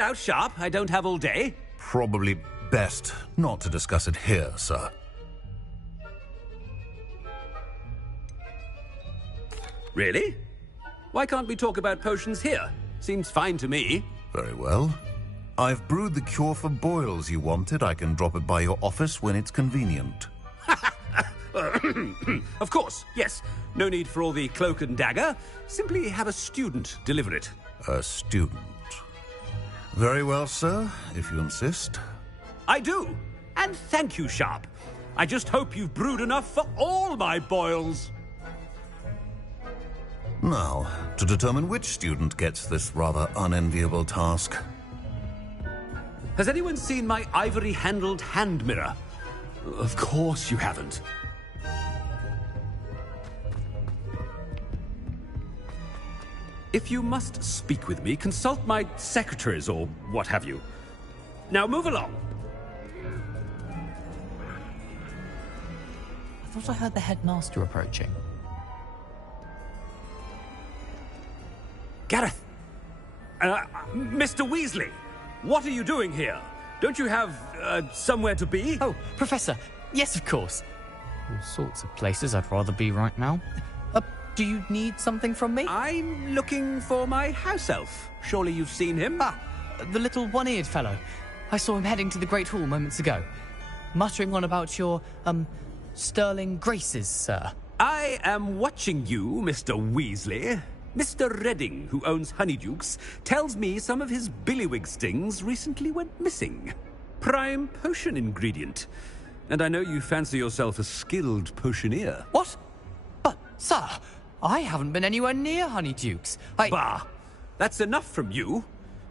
out sharp. I don't have all day. Probably best not to discuss it here, sir. Really? Why can't we talk about potions here? Seems fine to me. Very well. I've brewed the cure for boils you wanted. I can drop it by your office when it's convenient. Of course, yes. No need for all the cloak and dagger. Simply have a student deliver it. A student. Very well, sir, if you insist. I do. And thank you, Sharp. I just hope you've brewed enough for all my boils. Now, to determine which student gets this rather unenviable task. Has anyone seen my ivory-handled hand mirror? Of course you haven't. If you must speak with me, consult my secretaries or what have you. Now move along. I thought I heard the headmaster approaching. Gareth! Mr. Weasley! What are you doing here? Don't you have, somewhere to be? Oh, Professor. Yes, of course. All sorts of places I'd rather be right now. Do you need something from me? I'm looking for my house elf. Surely you've seen him? Ah, the little one-eared fellow. I saw him heading to the Great Hall moments ago. Muttering on about your, sterling graces, sir. I am watching you, Mr. Weasley. Mr. Redding, who owns Honeydukes, tells me some of his billywig stings recently went missing. Prime potion ingredient. And I know you fancy yourself a skilled potioneer. What? But, sir, I haven't been anywhere near Honeydukes. Bah! That's enough from you.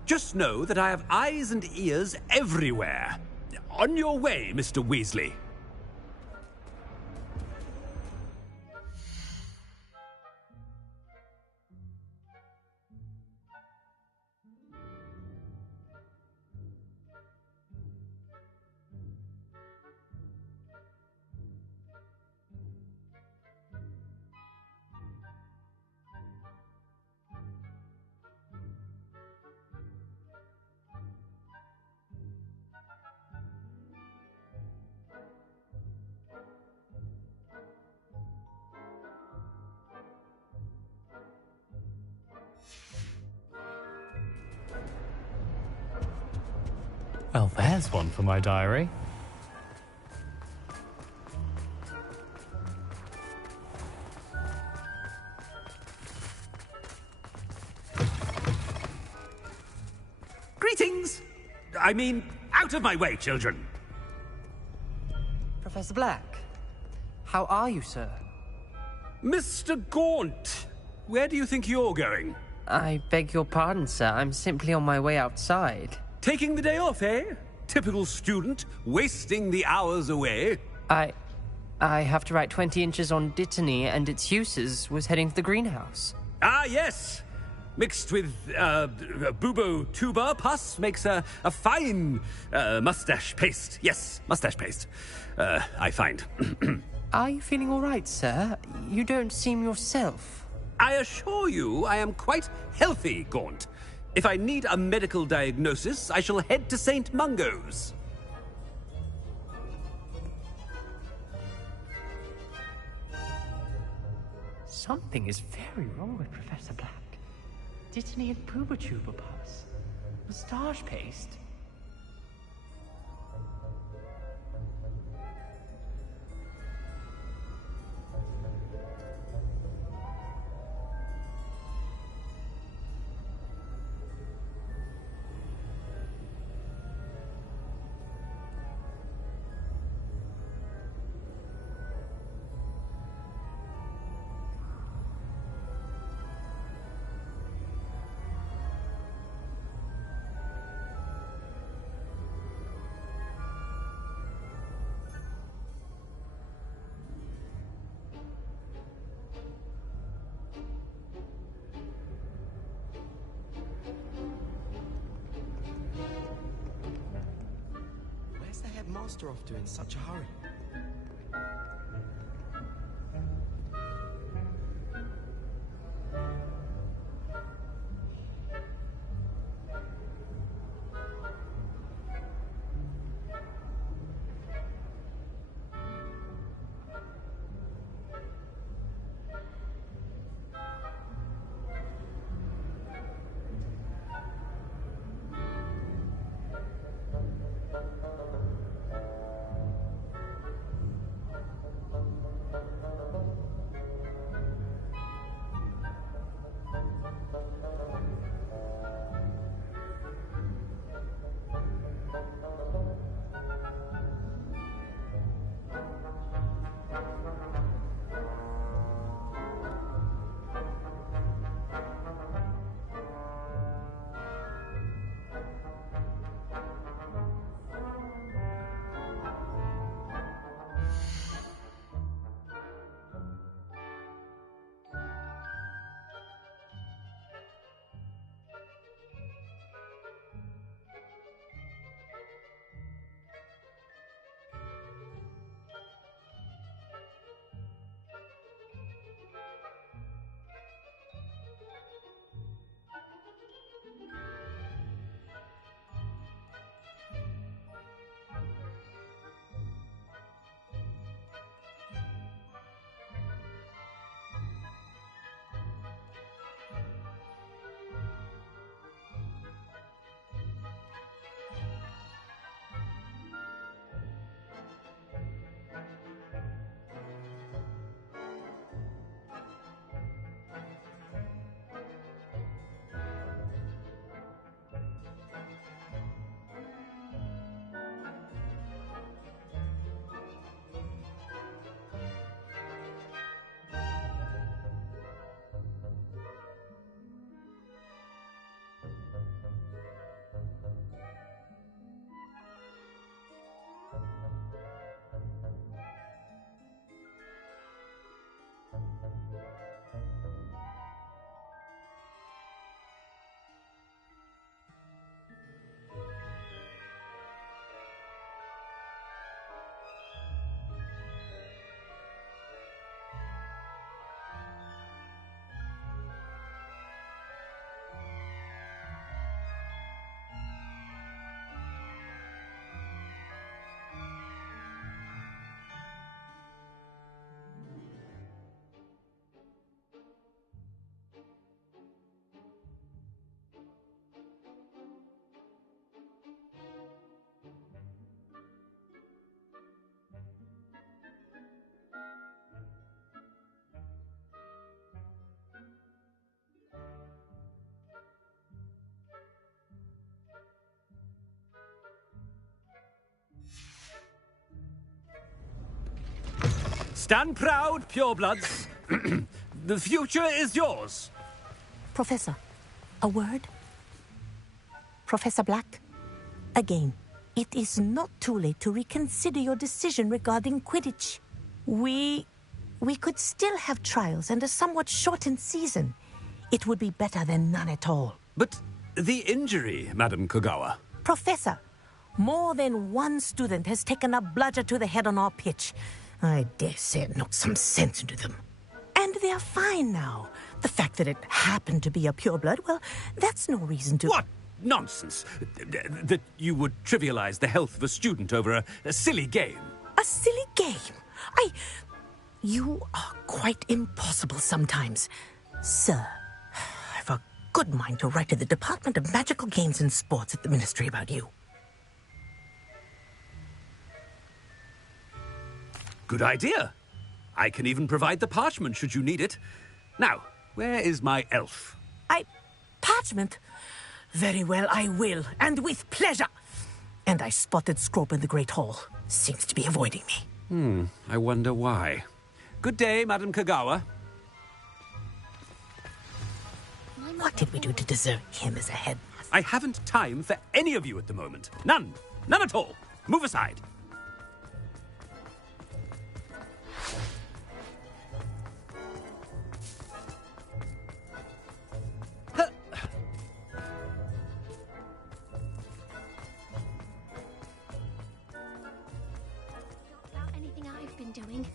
Just know that I have eyes and ears everywhere. On your way, Mr. Weasley. Well, there's one for my diary. Greetings! I mean, out of my way, children! Professor Black, how are you, sir? Mr. Gaunt, where do you think you're going? I beg your pardon, sir. I'm simply on my way outside. Taking the day off, eh? Typical student, wasting the hours away. I have to write 20 inches on Dittany and its uses. Was heading to the greenhouse. Ah, yes! Mixed with, bubo tuber pus makes a fine, mustache paste. Yes, mustache paste. I find. Are you feeling all right, sir? You don't seem yourself. I assure you I am quite healthy, Gaunt. If I need a medical diagnosis, I shall head to St. Mungo's. Something is very wrong with Professor Black. Dittany and Pooba-Tuba pus. Moustache paste. Where's the headmaster off to in such a hurry? Stand proud, purebloods. The future is yours. Professor, a word? Professor Black? Again, it is not too late to reconsider your decision regarding Quidditch. We could still have trials and a somewhat shortened season. It would be better than none at all. But the injury, Madam Kogawa. Professor, more than one student has taken a bludger to the head on our pitch. I dare say it knocked some sense into them. And they're fine now. The fact that it happened to be a pureblood, well, that's no reason to... What nonsense! That you would trivialize the health of a student over a silly game. A silly game? You are quite impossible sometimes. Sir, I've a good mind to write to the Department of Magical Games and Sports at the Ministry about you. Good idea. I can even provide the parchment should you need it. Now, where is my elf? Parchment? Very well, I will, and with pleasure. And I spotted Scrope in the Great Hall. Seems to be avoiding me. I wonder why. Good day, Madam Kogawa. What did we do to deserve him as a headmaster? I haven't time for any of you at the moment. None. None at all. Move aside. About anything I've been doing.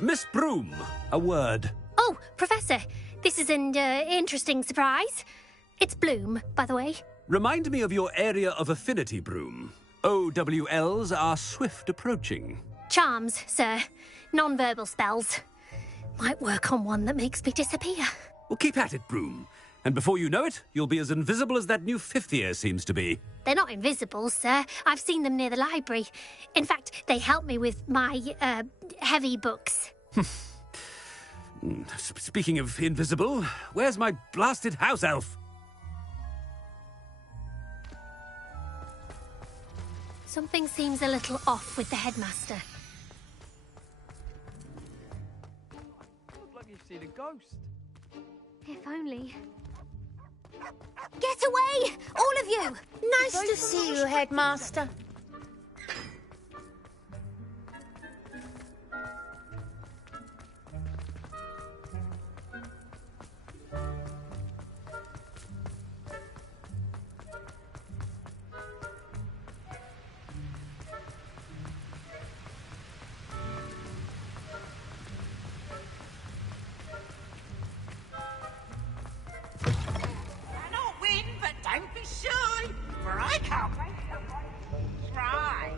Miss Broom, a word. Oh, Professor, this is an interesting surprise. It's Bloom, by the way. Remind me of your area of affinity, Broom. OWLs are swift approaching. Charms, sir. Non-verbal spells. Might work on one that makes me disappear. Well, keep at it, Broom. And before you know it, you'll be as invisible as that new fifth year seems to be. They're not invisible, sir. I've seen them near the library. In fact, they help me with my, heavy books. Speaking of invisible, where's my blasted house elf? Something seems a little off with the headmaster. Looks like you've seen a ghost. If only. Get away! All of you! Nice to see you, Headmaster. Cannot win, but don't be shy, for I can't make someone try.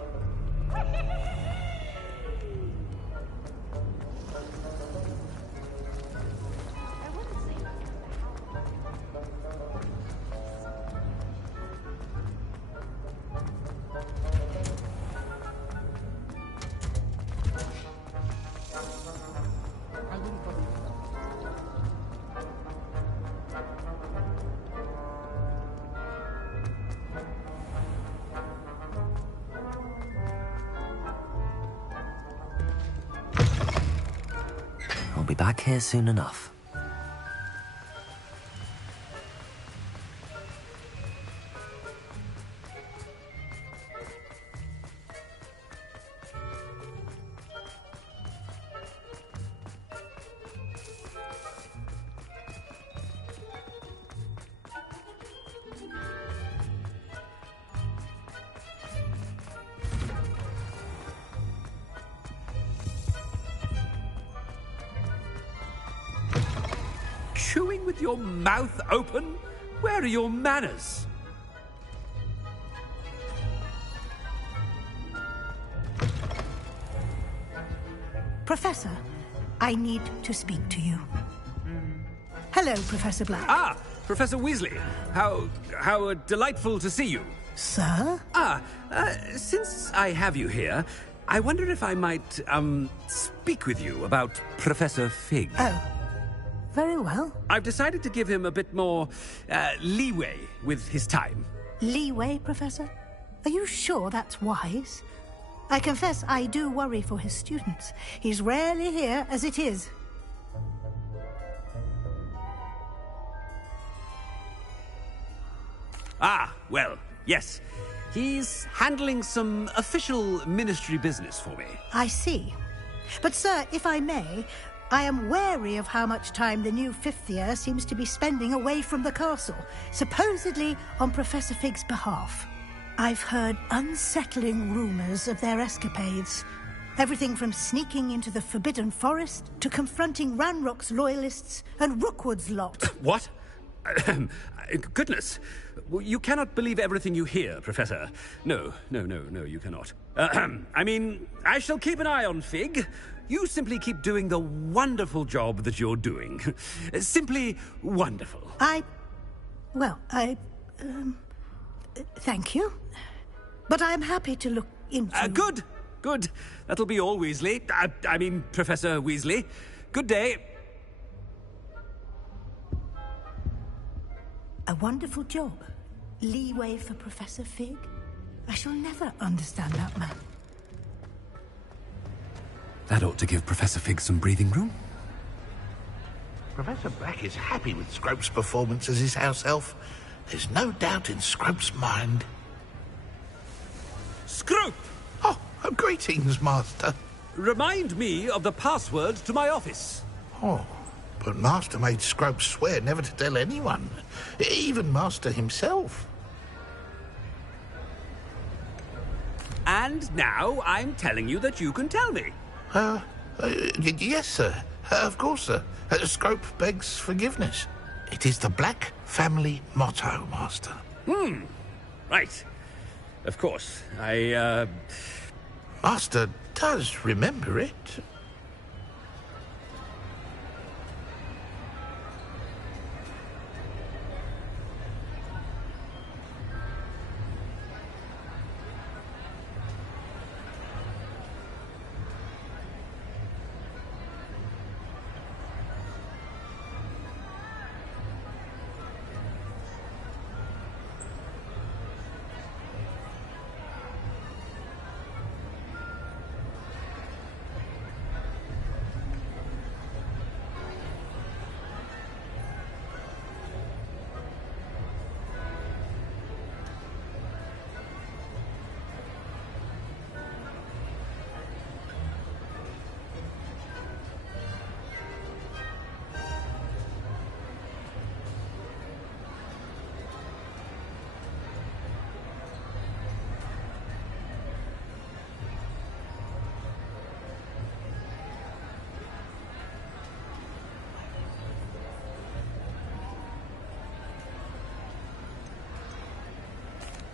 I'll be back here soon enough. Chewing with your mouth open? Where are your manners? Professor, I need to speak to you. Hello, Professor Black. Ah, Professor Weasley. How delightful to see you. Sir? Since I have you here, I wonder if I might, speak with you about Professor Fig. Oh, very well. I've decided to give him a bit more, leeway with his time. Leeway, Professor? Are you sure that's wise? I confess I do worry for his students. He's rarely here as it is. Ah, well, yes. He's handling some official ministry business for me. I see. But, sir, if I may, I am wary of how much time the new fifth year seems to be spending away from the castle, supposedly on Professor Fig's behalf. I've heard unsettling rumours of their escapades. Everything from sneaking into the Forbidden Forest to confronting Ranrock's loyalists and Rookwood's lot. What? Goodness. You cannot believe everything you hear, Professor. No, you cannot. I mean, I shall keep an eye on Fig. You simply keep doing the wonderful job that you're doing. Simply wonderful. Thank you. But I'm happy to look into... Good. That'll be all, Weasley. I mean, Professor Weasley. Good day. A wonderful job. Leeway for Professor Fig? I shall never understand that man. That ought to give Professor Fig some breathing room. Professor Black is happy with Scrope's performance as his house elf. There's no doubt in Scrope's mind. Scrope! Oh, greetings, Master. Remind me of the password to my office. Oh, but Master made Scrope swear never to tell anyone, even Master himself. And now I'm telling you that you can tell me. Yes, sir. Of course, sir. Scrope begs forgiveness. It is the Black family motto, Master. Right. Of course. Master does remember it.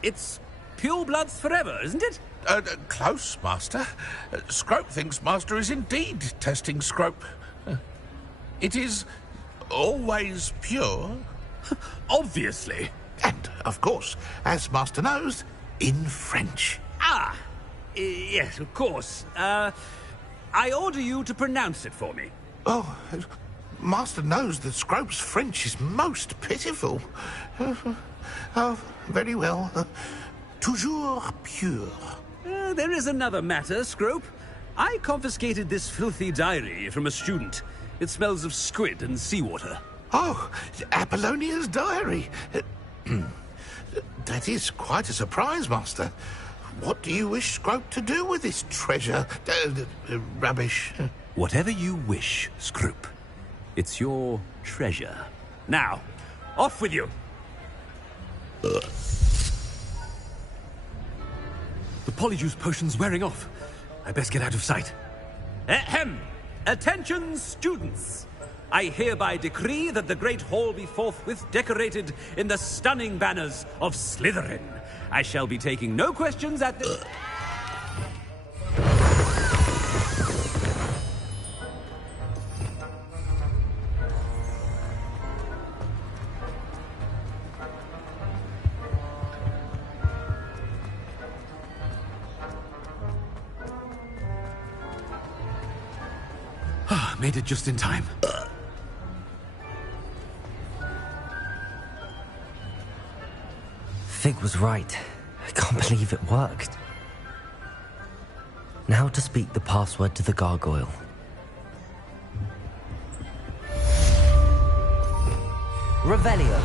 It's purebloods forever, isn't it? Close, Master. Scrope thinks Master is indeed testing Scrope. It is always pure. Obviously. And, of course, as Master knows, in French. Yes, of course. I order you to pronounce it for me. Oh, Master knows that Scrope's French is most pitiful. Oh, very well. Toujours pure. There is another matter, Scrope. I confiscated this filthy diary from a student. It smells of squid and seawater. Oh, Apollonia's diary. That is quite a surprise, Master. What do you wish Scrope to do with this treasure? Rubbish. Whatever you wish, Scrope. It's your treasure. Now, off with you. The Polyjuice potion's wearing off. I best get out of sight. Ahem! Attention, students! I hereby decree that the Great Hall be forthwith decorated in the stunning banners of Slytherin. I shall be taking no questions at the... Made it just in time. Fig was right. I can't believe it worked. Now to speak the password to the gargoyle. Revelio.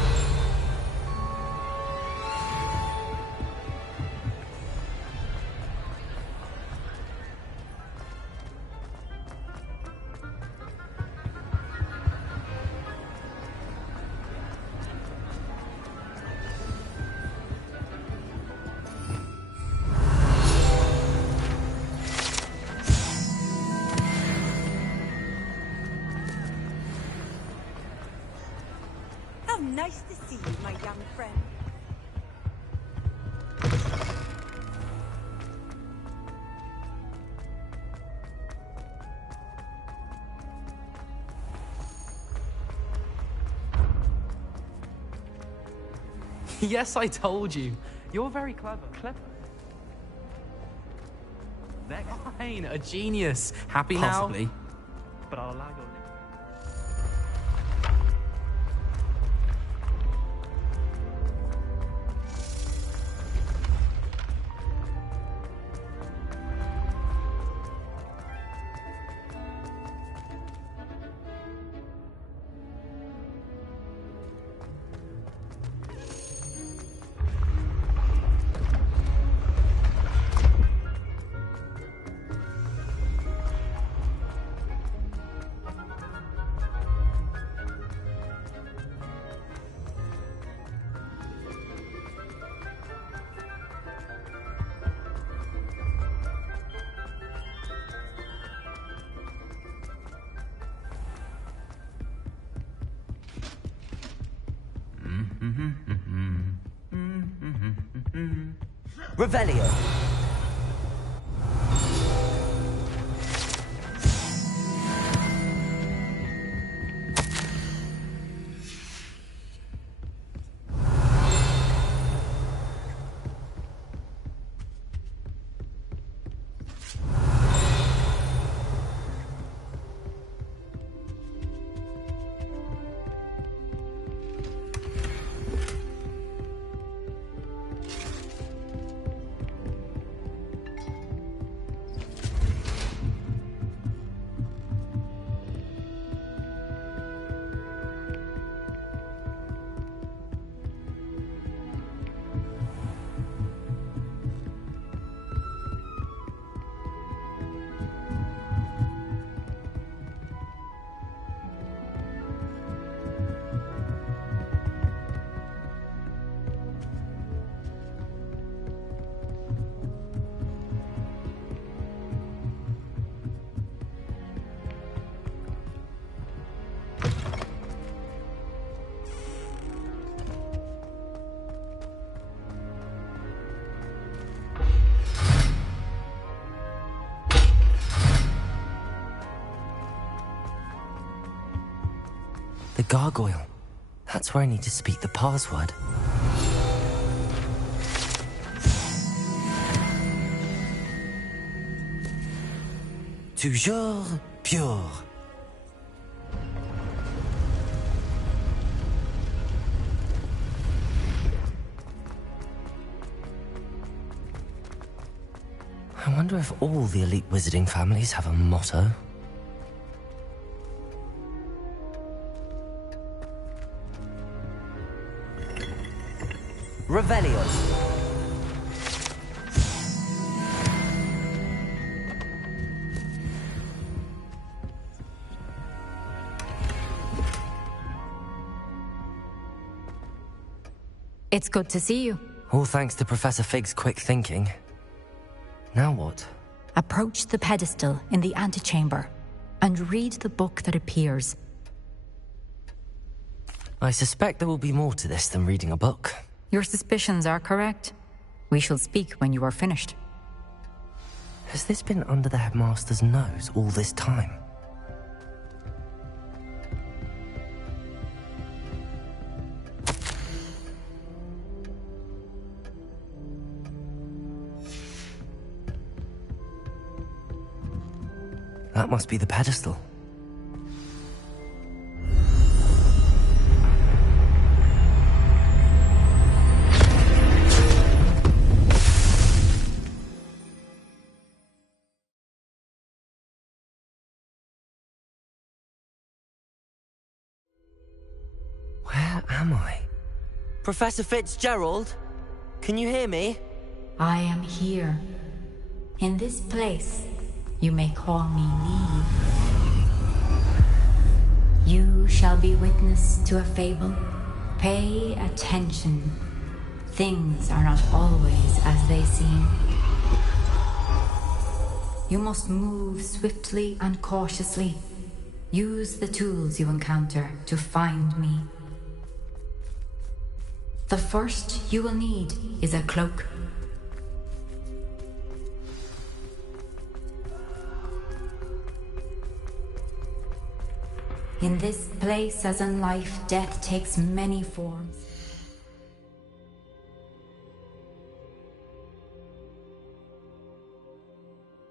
How nice to see you, my young friend. Yes, I told you. You're very clever. They're fine. A genius. Happy Possibly. now? But I'll allow your... Revelio. The gargoyle. That's where I need to speak the password. Toujours pure. I wonder if all the elite wizarding families have a motto. Revelio. It's good to see you. All thanks to Professor Fig's quick thinking. Now what? Approach the pedestal in the antechamber and read the book that appears. I suspect there will be more to this than reading a book. Your suspicions are correct. We shall speak when you are finished. Has this been under the headmaster's nose all this time? That must be the pedestal. am I? Professor Fitzgerald? Can you hear me? I am here. In this place, you may call me Neve. You shall be witness to a fable. Pay attention. Things are not always as they seem. You must move swiftly and cautiously. Use the tools you encounter to find me. The first you will need is a cloak. In this place, as in life, death takes many forms.